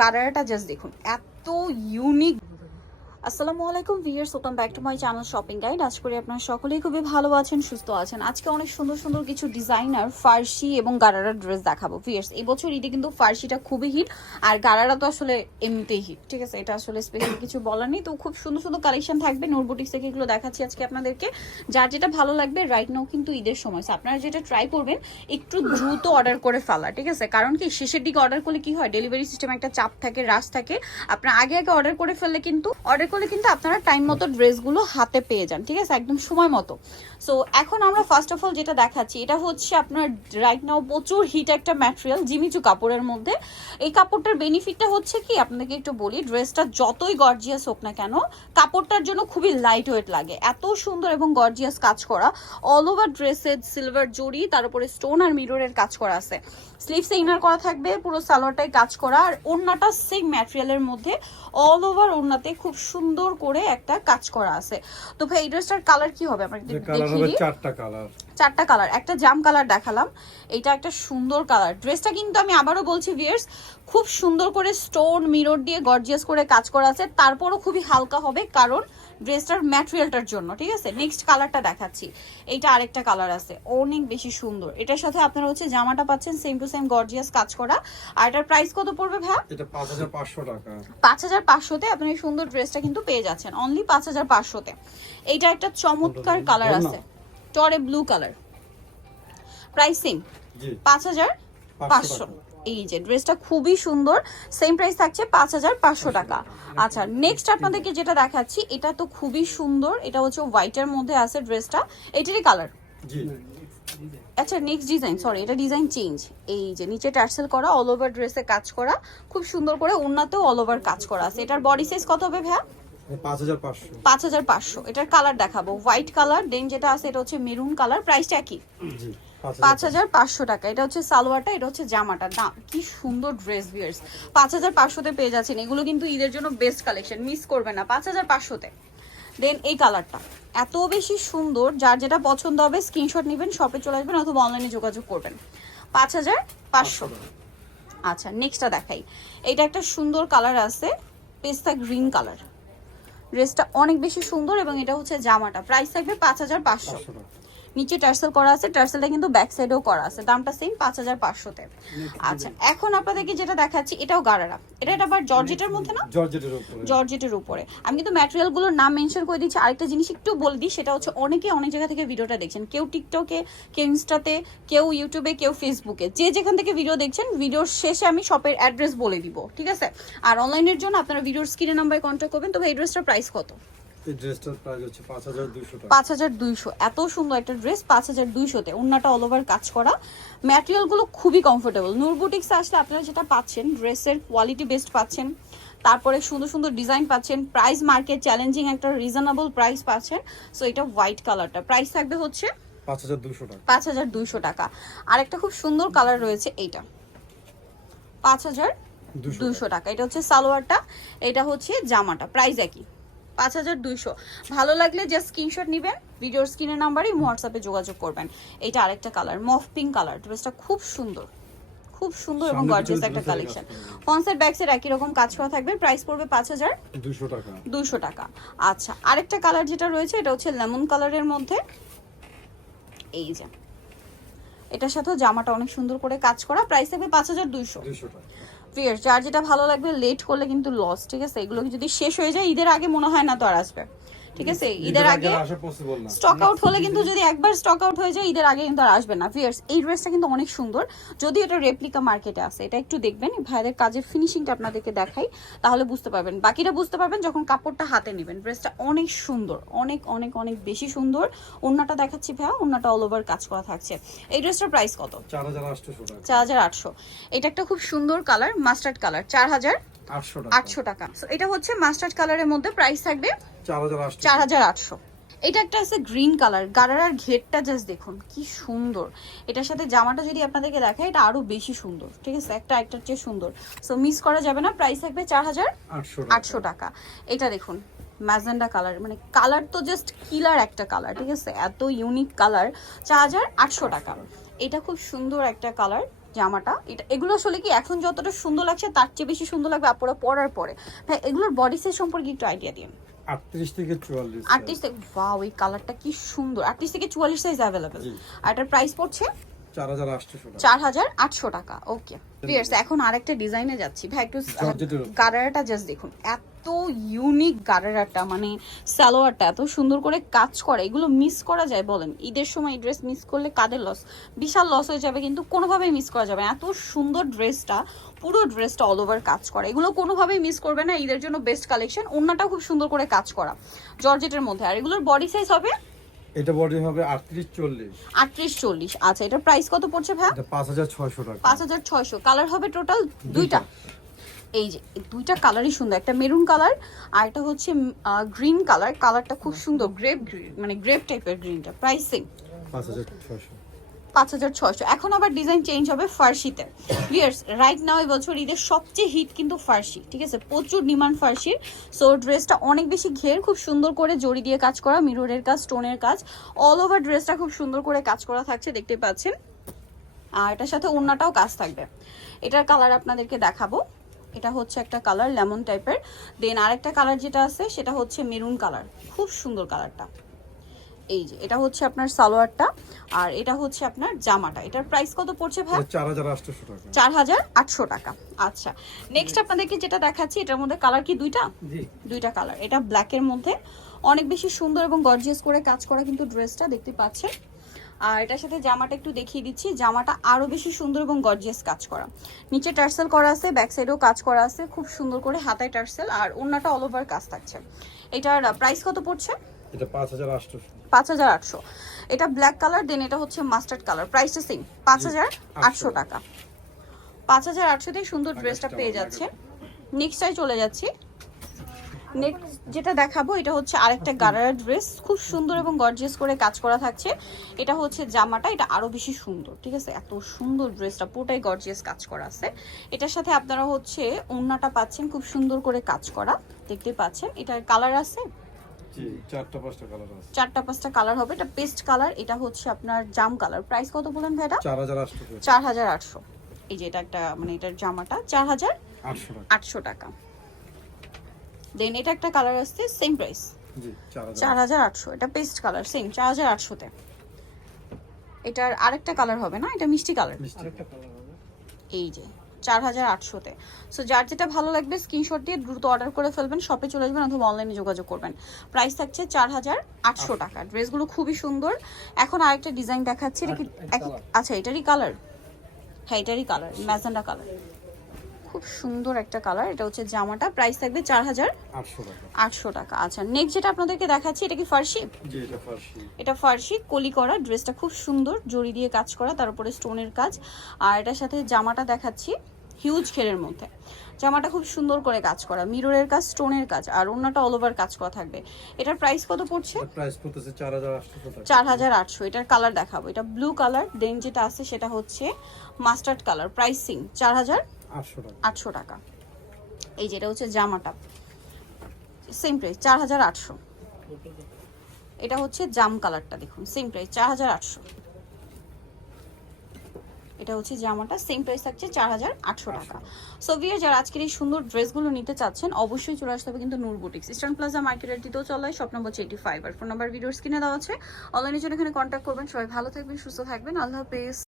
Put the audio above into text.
গারারাটা just দেখুন, এত unique. আসসালামু আলাইকুম viewers, welcome back to my channel shopping guide. আশা করি আপনারা সকলেই খুবই ভালো আছেন, সুস্থ আছেন। আজকে অনেক সুন্দর সুন্দর কিছু ডিজাইনার ফার্সি এবং গারারা ড্রেস দেখাবো ভিউয়ার্স। এই বছর ঈদে কিন্তু ফার্সিটা খুবই হিট, আর গারারা তো আসলে এমনিতেই হিট, ঠিক আছে? এটা আসলে স্পেশাল কিছু বলার নেই। তো খুব সুন্দর সুন্দর কালেকশন থাকবে নূর বুটিক্স থেকে, এগুলো দেখাচ্ছি আজকে আপনাদেরকে। যার যেটা ভালো লাগবে, রাইট নাও কিন্তু ঈদের সময়, আপনারা যেটা ট্রাই করবেন একটু দ্রুত অর্ডার করে ফেলা, ঠিক আছে? কারণ কি, শেষের দিকে অর্ডার করলে কি হয়, ডেলিভারি সিস্টেম একটা চাপ থাকে, রাশ থাকে। আপনার আগে আগে অর্ডার করে ফেললে কিন্তু আপনারা টাইম মতো ড্রেসগুলো হাতে পেয়ে যান, ঠিক আছে? একদম সময় মতো। সো এখন আমরা ফার্স্ট অফ অল যেটা দেখাচ্ছি, এটা হচ্ছে আপনার রাইট নাও প্রচুর হিট একটা ম্যাটেরিয়াল, জিমিচু কাপড়ের মধ্যে। এই কাপড়টার বেনিফিটটা হচ্ছে কি, আপনাদেরকে একটু বলি, ড্রেসটা যতই গর্জিয়াস হোক না কেন, কাপড়টার জন্য খুবই লাইট ওয়েট লাগে। এত সুন্দর এবং গর্জিয়াস কাজ করা, অল ওভার ড্রেসে সিলভার জড়ি, তার উপরে স্টোন আর মিররের কাজ করা আছে। স্লিভসে ইনার করা থাকবে, পুরো সালোয়ারটাই কাজ করা, আর ওড়নাটা সেম ম্যাটেরিয়ালের মধ্যে অল ওভার ওড়নাতে খুব সুন্দর করে একটা কাজ করা আছে। তো ভাই এই ড্রেসটার কালার কি হবে? আমরা চারটা কালার, একটা জাম কালার দেখালাম, এটা একটা সুন্দর কালার। ড্রেসটা কিন্তু আমি আবারও বলছি ভিউয়ার্স, খুব সুন্দর করে স্টোন মিরর দিয়ে গর্জিয়াস করে কাজ করা আছে, তারপরও খুবই হালকা হবে কারণ ড্রেসটার ম্যাটেরিয়ালটার জন্য, ঠিক আছে? নেক্সট কালারটা দেখাচ্ছি, এইটা আরেকটা কালার আছে, অনেক বেশি সুন্দর। এটার সাথে আপনারা হচ্ছে জামাটা পাচ্ছেন সেম টু সেম গর্জিয়াস কাজ করা। আর এটার প্রাইস কত পড়বে ভাই? এটা 5500 টাকা। 5500 তে আপনি এই সুন্দর ড্রেসটা কিন্তু পেয়ে যাচ্ছেন অনলি 5500 তে। এইটা একটা চমৎকার কালার আছে, টরে ব্লু কালার, প্রাইস সেম 5500। এই যে ড্রেসটা খুবই সুন্দর, সেম প্রাইস থাকছে 5500 টাকা। আচ্ছা, নেক্সট আপনাদেরকে যেটা দেখাচ্ছি, এটা তো খুবই সুন্দর, এটা হচ্ছে হোয়াইটের মধ্যে আছে ড্রেসটা, এটারই কালার। আচ্ছা, নেক্সট ডিজাইন, সরি এটা ডিজাইন চেঞ্জ। এই যে নিচে টার্সেল করা, অল ওভার ড্রেসে কাজ করা, খুব সুন্দর করে ওড়নাতেও অল ওভার কাজ করা আছে। এটার বডি সাইজ কত হবে ভাইয়া? 5500। এটার কালার দেখাবো, হোয়াইট কালার, দেন যেটা আছে এটা হচ্ছে মেরুন কালার, প্রাইসটা কি? 5500 টাকা। এটা হচ্ছে সালোয়ারটা, এটা হচ্ছে জামাটা। দাম কি সুন্দর ড্রেস ভিউয়ার্স, 5500 তে পেয়ে যাচ্ছেন। এগুলো কিন্তু ঈদের জন্য বেস্ট কালেকশন, মিস করবে না 5500 তে। দেন এই কালারটা এত বেশি সুন্দর, যার যেটা পছন্দ হবে স্ক্রিনশট নেবেন, শপে চলে আসবেন অথবা অনলাইনে যোগাযোগ করবেন। 5500। আচ্ছা, নেক্সটটা দেখাই, এটা একটা সুন্দর কালার আছে, পেস্তা গ্রিন কালার। ড্রেসটা অনেক বেশি সুন্দর এবং এটা হচ্ছে জামাটা, প্রাইস থাকবে 5500। নিচে টার্সেল করা আছে, টার্সেলটা কিন্তু ব্যাক সাইডেও করা আছে, দামটা সেম 5500 তে। আচ্ছা, এখন আপনাদেরকে যেটা দেখাচ্ছি, এটাও গারারা, এটা আবার জর্জেটের মধ্যে না, জর্জেটের উপরে। আমি কিন্তু ম্যাটেরিয়াল গুলোর নাম মেনশন করে দিচ্ছি। আরেকটা জিনিস একটু বলে দিই, সেটা হচ্ছে অনেকে অনেক জায়গা থেকে ভিডিওটা দেখছেন, কেউ টিকটকে, কেউ ইনস্টাতে, কেউ ইউটিউবে, কেউ ফেসবুকে, যে যেখান থেকে ভিডিও দেখছেন, ভিডিওর শেষে আমি শপের অ্যাড্রেস বলে দিব, ঠিক আছে? আর অনলাইনের জন্য আপনারা ভিডিওর স্ক্রিনে নাম্বারে কন্ট্যাক্ট করবেন। তো এই ড্রেসটার প্রাইস কত? এই ড্রেসটার প্রাইস হচ্ছে 5200 টাকা। 5200, এত সুন্দর একটা ড্রেস 5200 তে। ওন্নাটা অল ওভার কাজ করা, ম্যাটেরিয়াল গুলো খুবই কমফোর্টেবল। নূর বুটিক্সে আসলে আপনারা যেটা পাচ্ছেন, ড্রেসের কোয়ালিটি বেস্ট পাচ্ছেন, তারপরে সুন্দর সুন্দর ডিজাইন পাচ্ছেন, প্রাইস মার্কেট চ্যালেঞ্জিং একটা রিজনেবল প্রাইস পাচ্ছেন। সো এটা হোয়াইট কালারটা, প্রাইস থাকবে হচ্ছে 5200 টাকা। 5200 টাকা। আরেকটা খুব সুন্দর কালার রয়েছে, এইটা 5200 টাকা। এটা হচ্ছে সালোয়ারটা, এটা হচ্ছে জামাটা, প্রাইস একই 5200। ভালো লাগলে জাস্ট স্ক্রিনশট নেবেন, ভিডিওর স্ক্রিনের নাম্বারে হোয়াটসঅ্যাপে যোগাযোগ করবেন। এটা আরেকটা কালার, মফ পিঙ্ক কালার। ড্রেসটা খুব সুন্দর, খুব সুন্দর এবং গর্জিয়াস একটা collection. Front side back side একই রকম কাজ করা থাকবে, প্রাইস পড়বে 5200 টাকা। 200 টাকা। আচ্ছা, আরেকটা কালার যেটা রয়েছে, এটা হচ্ছে লেমন কালারের মধ্যে। এই যে এটার সাথেও জামাটা অনেক সুন্দর করে কাজ করা, প্রাইস থাকবে 5200 টাকা। ফিয়ার, যার যেটা ভালো লাগবে, লেট করলে কিন্তু লস, ঠিক আছে? এগুলো যদি শেষ হয়ে যায় ঈদের আগে, মনে হয় না তো আর আসবে, ঠিক আছে? ঈদের আগে স্টক আউট হলে কিন্তু, যদি একবার স্টক আউট হয়ে যায় ঈদের আগে কিন্তু আর আসবে না। ফিয়ার্স, এই ড্রেসটা কিন্তু অনেক সুন্দর, যদি এটা রেপ্লিকা মার্কেটে আছে। এটা একটু দেখবেন, ভাইদের কাজের ফিনিশিংটা আপনাদেরকে দেখাই, তাহলে বুঝতে পারবেন। বাকিটা বুঝতে পারবেন যখন কাপড়টা হাতে নেবেন। ড্রেসটা অনেক সুন্দর, অনেক অনেক অনেক বেশি সুন্দর। ওন্নাটা দেখাচ্ছি ভাইয়া, ওন্নাটা অল ওভার কাজ করা থাকছে। এই ড্রেসটার প্রাইস কত? 4800 টাকা। এটা একটা খুব সুন্দর কালার, মাস্টার্ড কালার, 4800 টাকা। এটা হচ্ছে মাস্টার্ড কালারের মধ্যে, প্রাইস থাকবে 4800। এটা একটা আছে গ্রিন কালার, গারারার ঘেরটা জাস্ট দেখুন কি সুন্দর। এটার সাথে জামাটা যদি আপনাদেরকে দেখায়, এটা আরো বেশি সুন্দর, ঠিক আছে? একটার চেয়ে সুন্দর, সো মিস করা যাবে না। প্রাইস থাকবে 4800 টাকা। এটা দেখুন ম্যাজেন্ডা কালার, মানে কালার তো জাস্ট কিলার একটা কালার, ঠিক আছে? এত ইউনিক কালার, 4800 টাকা। এটা খুব সুন্দর একটা কালার, জামাটা এটা এগুলো আসলে কি এখন যতটা সুন্দর লাগছে তার চেয়ে বেশি সুন্দর লাগবে আপনারা পরার পরে। ভাই এগুলোর বডি সাইজ সম্পর্কে একটু আইডিয়া দিন। 38 থেকে 44। 38 থেকে, ওয়াও এই কালারটা কি সুন্দর। 38 থেকে 44 সাইজ अवेलेबल। আর এটার প্রাইস পড়ছে 4800 টাকা। 4800 টাকা। ওকে ভিউয়ার্স, এখন আরেকটা ডিজাইনে যাচ্ছি। ভাই একটু গারারাটা জাস্ট দেখুন, এত ইউনিক গারারাটা, মানে সালোয়ারটা এত সুন্দর করে কাজ করে। এগুলো মিস করা যায় বলেন? ঈদের সময় এই ড্রেস মিস করলে কাদের লস? বিশাল লস হয়ে যাবে, কিন্তু কোনোভাবেই মিস করা যাবে না। এত সুন্দর ড্রেসটা, পুরো ড্রেসটা অল ওভার কাজ করা, এগুলো কোনোভাবেই মিস করবে না। ঈদের জন্য বেস্ট কালেকশন। ওড়নাটাও খুব সুন্দর করে কাজ করা জর্জেটের মধ্যে। আর এগুলোর বডি সাইজ হবে, এটা বডি হবে 38 40। 38 40। আচ্ছা, এটার প্রাইস কত পড়ছে ভাই? এটা 5600 টাকা। 5600। কালার হবে টোটাল দুইটা। এই যে দুইটা কালারই সুন্দর, একটা মেরুন কালার আর এটা হচ্ছে গ্রিন কালার। কালারটা খুব সুন্দর, গ্রেপ গ্রিন, মানে গ্রেপ টাইপের গ্রিনটা। প্রাইসিং 5600। 5600। এখন আবার ডিজাইন চেঞ্জ হবে ফার্সিতে। ভিউয়ার্স, রাইট নাও এই বছর ঈদের সবচেয়ে হিট কিন্তু ফার্সি, ঠিক আছে? প্রচুর ডিমান্ড ফার্সির। সো ড্রেসটা অনেক বেশি ঘের, খুব সুন্দর করে জড়ি দিয়ে কাজ করা, মিররের কাজ, স্টোনের কাজ, অল ওভার ড্রেসটা খুব সুন্দর করে কাজ করা থাকছে, দেখতে পাচ্ছেন। আর এটার সাথে ওড়নাটাও কাজ থাকবে। এটার কালার আপনাদেরকে দেখাবো। এটা হচ্ছে একটা কালার লেমন টাইপের। দেন আরেকটা কালার যেটা আছে সেটা হচ্ছে মেরুন কালার, খুব সুন্দর কালারটা। এই যে এটা হচ্ছে আপনার সালোয়ারটা আর এটা হচ্ছে আপনার জামাটা। এটার প্রাইস কত পড়ছে ভাই? 4800 টাকা। 4800 টাকা। আচ্ছা, নেক্সট আপনাদেরকে যেটা দেখাচ্ছি, এটার মধ্যে কালার কি দুইটা? জি, দুইটা কালার। এটা ব্ল্যাকের মধ্যে অনেক বেশি সুন্দর এবং গর্জিয়াস করে কাজ করা কিন্তু ড্রেসটা, দেখতে পাচ্ছেন। আর এটার সাথে জামাটা একটু দেখিয়ে দিচ্ছি। জামাটা আরো বেশি সুন্দর এবং গর্জিয়াস কাজ করা, নিচে টার্সেল করা আছে, ব্যাক সাইডেও কাজ করা আছে খুব সুন্দর করে, হাতায় টার্সেল, আর ওড়নাটা অল ওভার কাজ থাকছে। এটার প্রাইস কত পড়ছে? এটা 5800। 5800। এটা ব্ল্যাক কালার, দেন এটা হচ্ছে মাস্টার্ড কালার। প্রাইসটা সেম, 5800 টাকা। 5800 দিয়ে সুন্দর ড্রেসটা পেয়ে যাচ্ছে। নেক্সটটাই চলে যাচ্ছি। নেক্সট যেটা দেখাবো এটা হচ্ছে আরেকটা গারারা ড্রেস, খুব সুন্দর এবং গর্জিয়াস করে কাজ করা থাকছে। এটা হচ্ছে জামাটা, এটা আরো বেশি সুন্দর, ঠিক আছে? এত সুন্দর ড্রেসটা, পুরোটাই গর্জিয়াস কাজ করা আছে। এটার সাথে আপনারা হচ্ছে ওড়নাটা পাচ্ছেন খুব সুন্দর করে কাজ করা, দেখতে পাচ্ছেন। এটার কালার আছে জি, 4টা 5টা কালার আছে। 4টা 5টা কালার হবে। এটা পেস্ট কালার, এটা হচ্ছে আপনার জাম কালার। প্রাইস কত বলেন ভাই এটা? 4800 টাকা। 4800। এই যে এটা একটা, মানে এটার জামাটা 4800 টাকা। দেন এটা একটা কালার আসছে, সেম প্রাইস, জি, 4800। এটা পেস্ট কালার, সেম 4800 তে। এটার আরেকটা কালার হবে না, এটা মিষ্টি কালার। আরেকটা কালার হবে। এই যে 4800 তে। সো যার যেটা ভালো লাগবে স্ক্রিনশট দিয়ে দ্রুত অর্ডার করে ফেলবেন, শপে চলে আসবেন অথবা অনলাইনে যোগাযোগ করবেন। প্রাইস থাকছে 4800 টাকা। ড্রেসগুলো খুবই সুন্দর। এখন আরেকটা ডিজাইন দেখাচ্ছি। এটা কি আচ্ছা এটারই কালার? হ্যাঁ এটারই কালার, ম্যাজেন্ডা কালার, খুব সুন্দর একটা কালার। এটা হচ্ছে জামাটা, প্রাইস থাকবে 4800 টাকা। আচ্ছা, নেক্সট যেটা আপনাদেরকে দেখাচ্ছি, এটা কি ফার্সি? জি, এটা ফার্সি। এটা ফার্সি কলি করা, ড্রেসটা খুব সুন্দর, জড়ি দিয়ে কাজ করা, তার উপরে স্টোনের কাজ। আর এটার সাথে জামাটা দেখাচ্ছি হিউজ ঘেরের মধ্যে। জামাটা খুব সুন্দর করে কাজ করা, মিররের কাজ, স্টোনের কাজ, আর ওড়নাটা অল ওভার কাজ করা থাকবে। এটার প্রাইস কত পড়ছে? প্রাইস পড়তেছে 4800 টাকা। 4800। এটার কালার দেখাবো, এটা ব্লু কালার, দেন যেটা আছে সেটা হচ্ছে মাস্টার্ড কালার। প্রাইসিং 4800 টাকা। এই যেটা হচ্ছে জামাটা, সেম প্রাইস 4800। এটা হচ্ছে জাম কালারটা, দেখুন সেম প্রাইস 4800। এটা হচ্ছে জামাটা, সেম প্রাইস থাকছে 4800 টাকা। সো ভিউয়ার, যারা আজকের এই সুন্দর ড্রেসগুলো নিতে চাচ্ছেন অবশ্যই চলে আসতে হবে কিন্তু নূর বুটিক্স, ইস্টার্ন প্লাজা মার্কেটের দ্বিতীয় তলায়, শপ নম্বর 85। আর ফোন নাম্বার ভিডিওর স্ক্রিনে দেওয়া আছে, অনলাইনে জন্য এখানে কন্ট্যাক্ট করবেন। সবাই ভালো থাকবেন, সুস্থ থাকবেন, আল্লাহ হাফেজ।